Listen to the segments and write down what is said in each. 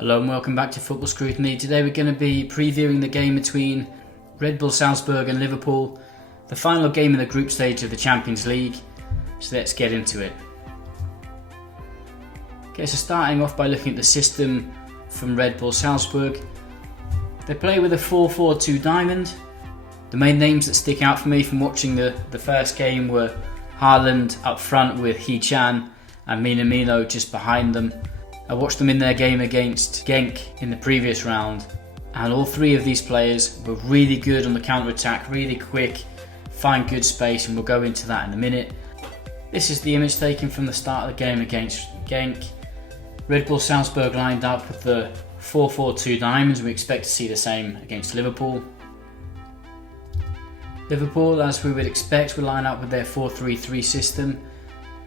Hello and welcome back to Football Scrutiny. Today we're going to be previewing the game between Red Bull Salzburg and Liverpool, the final game in the group stage of the Champions League. So let's get into it. Okay, so starting off by looking at the system from Red Bull Salzburg. They play with a 4-4-2 diamond. The main names that stick out for me from watching the first game were Haaland up front with Hee-chan and Minamino just behind them. I watched them in their game against Genk in the previous round, and all three of these players were really good on the counter-attack, really quick, find good space, and we'll go into that in a minute. This is the image taken from the start of the game against Genk. Red Bull Salzburg lined up with the 4-4-2 diamonds, and we expect to see the same against Liverpool. Liverpool, as we would expect, will line up with their 4-3-3 system.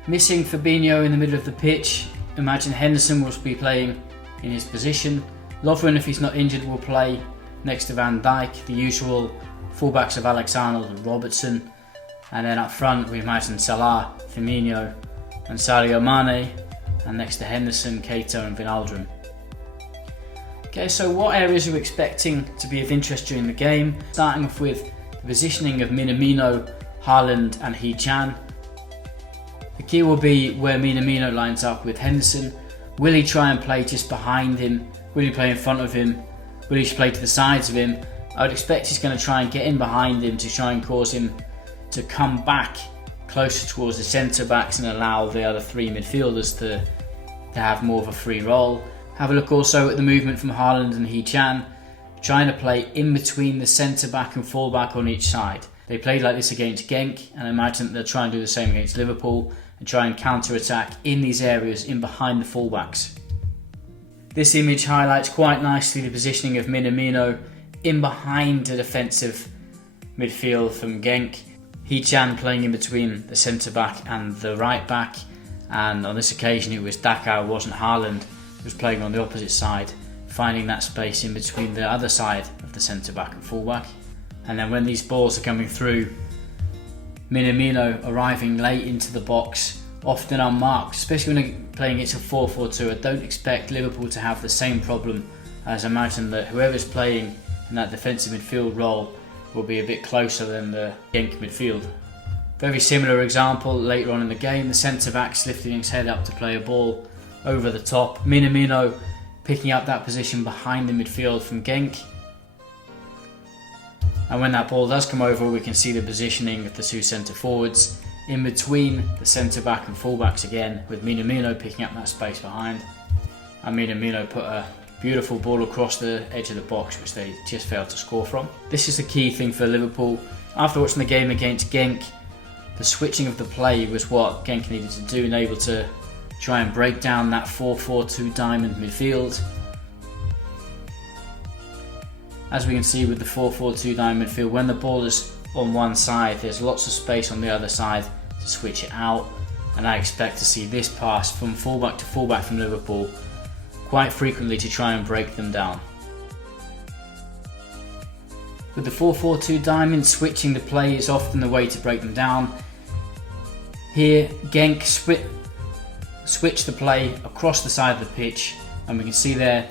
Missing Fabinho in the middle of the pitch, imagine Henderson will be playing in his position. Lovren, if he's not injured, will play next to Van Dijk, the usual fullbacks of Alexander and Robertson. And then up front we imagine Salah, Firmino and Sadio Mane, and next to Henderson, Keita and Wijnaldum. Okay, so what areas are we expecting to be of interest during the game? Starting off with the positioning of Minamino, Haaland and Hee-chan. The key will be where Minamino lines up with Henderson. Will he try and play just behind him? Will he play in front of him? Will he play to the sides of him? I would expect he's going to try and get in behind him to try and cause him to come back closer towards the centre backs and allow the other three midfielders to have more of a free role. Have a look also at the movement from Haaland and Hee-chan, trying to play in between the centre back and full back on each side. They played like this against Genk, and I imagine they'll try and do the same against Liverpool and try and counter-attack in these areas in behind the fullbacks. This image highlights quite nicely the positioning of Minamino in behind the defensive midfield from Genk. Hee-chan playing in between the centre-back and the right-back, and on this occasion it was Daka, it wasn't Haaland, who was playing on the opposite side, finding that space in between the other side of the centre-back and full-back. And then when these balls are coming through, Minamino arriving late into the box, often unmarked, especially when they're playing it to 4-4-2. I don't expect Liverpool to have the same problem, as I imagine that whoever's playing in that defensive midfield role will be a bit closer than the Genk midfield. Very similar example later on in the game, the centre-back's lifting his head up to play a ball over the top. Minamino picking up that position behind the midfield from Genk. And when that ball does come over, we can see the positioning of the two centre forwards in between the centre back and fullbacks again, with Minamino picking up that space behind. And Minamino put a beautiful ball across the edge of the box, which they just failed to score from. This is the key thing for Liverpool. After watching the game against Genk, the switching of the play was what Genk needed to do, and able to try and break down that 4-4-2 diamond midfield. As we can see with the 4-4-2 diamond midfield, when the ball is on one side, there's lots of space on the other side to switch it out, and I expect to see this pass from fullback to fullback from Liverpool quite frequently to try and break them down. With the 4-4-2 diamond, switching the play is often the way to break them down. Here, Genk switch the play across the side of the pitch, and we can see there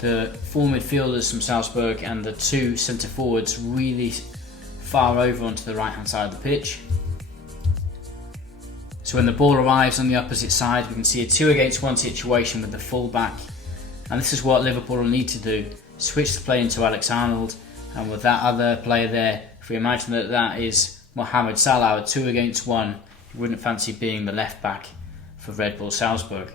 the four midfielders from Salzburg and the two centre forwards really far over onto the right hand side of the pitch. So when the ball arrives on the opposite side, we can see a 2 against 1 situation with the full back, and this is what Liverpool will need to do: switch the play into Alexander, and with that other player there, if we imagine that that is Mohamed Salah, a 2 against 1, you wouldn't fancy being the left back for Red Bull Salzburg.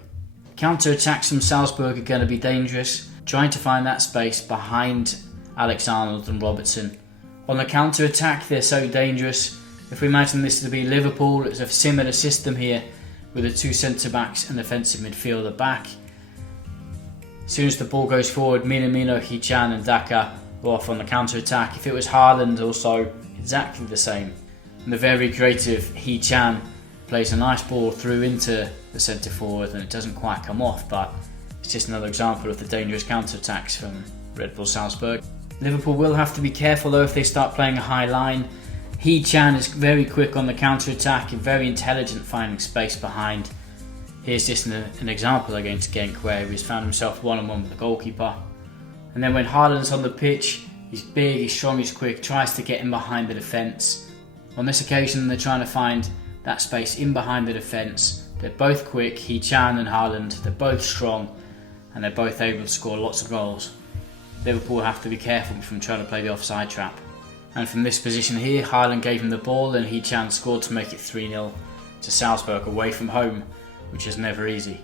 Counter-attacks from Salzburg are going to be dangerous, trying to find that space behind Alexander and Robertson. On the counter-attack, they're so dangerous. If we imagine this to be Liverpool, it's a similar system here with the two centre-backs and defensive midfielder back. As soon as the ball goes forward, Minamino, Hee-chan and Daka are off on the counter-attack. If it was Haaland, also exactly the same. And the very creative Hee-chan plays a nice ball through into the centre forward, and it doesn't quite come off, but it's just another example of the dangerous counter-attacks from Red Bull Salzburg. Liverpool will have to be careful though if they start playing a high line. Hee-chan is very quick on the counter-attack and very intelligent finding space behind. Here's just an example against Genk where he's found himself one-on-one with the goalkeeper. And then when Haaland's on the pitch, he's big, he's strong, he's quick, tries to get in behind the defence. On this occasion they're trying to find that space in behind the defence. They're both quick, Chan and Haaland, they're both strong and they're both able to score lots of goals. Liverpool have to be careful from trying to play the offside trap. And from this position here, Haaland gave him the ball and Chan scored to make it 3-0 to Salzburg away from home, which is never easy.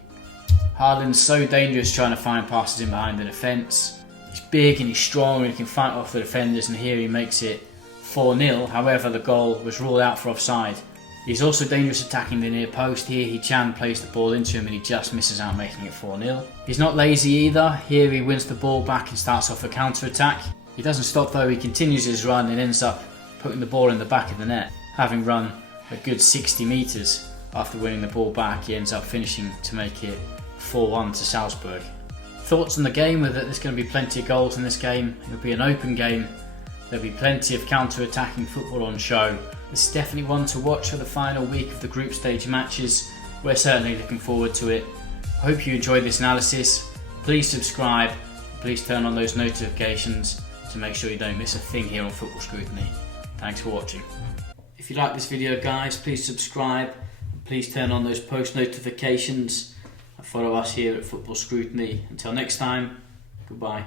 Haaland's so dangerous trying to find passes in behind the defence. He's big and he's strong and he can fight off the defenders, and here he makes it 4-0, however the goal was ruled out for offside. He's also dangerous attacking the near post. Here Chan plays the ball into him and he just misses out, making it 4-0. He's not lazy either. Here he wins the ball back and starts off a counter-attack. He doesn't stop though, he continues his run and ends up putting the ball in the back of the net. Having run a good 60 metres after winning the ball back, he ends up finishing to make it 4-1 to Salzburg. Thoughts on the game are that there's going to be plenty of goals in this game. It'll be an open game. There'll be plenty of counter-attacking football on show. This is definitely one to watch for the final week of the group stage matches. We're certainly looking forward to it. I hope you enjoyed this analysis. Please subscribe. Please turn on those notifications to make sure you don't miss a thing here on Football Scrutiny. Thanks for watching. If you like this video guys, please subscribe. Please turn on those post notifications and follow us here at Football Scrutiny. Until next time, goodbye.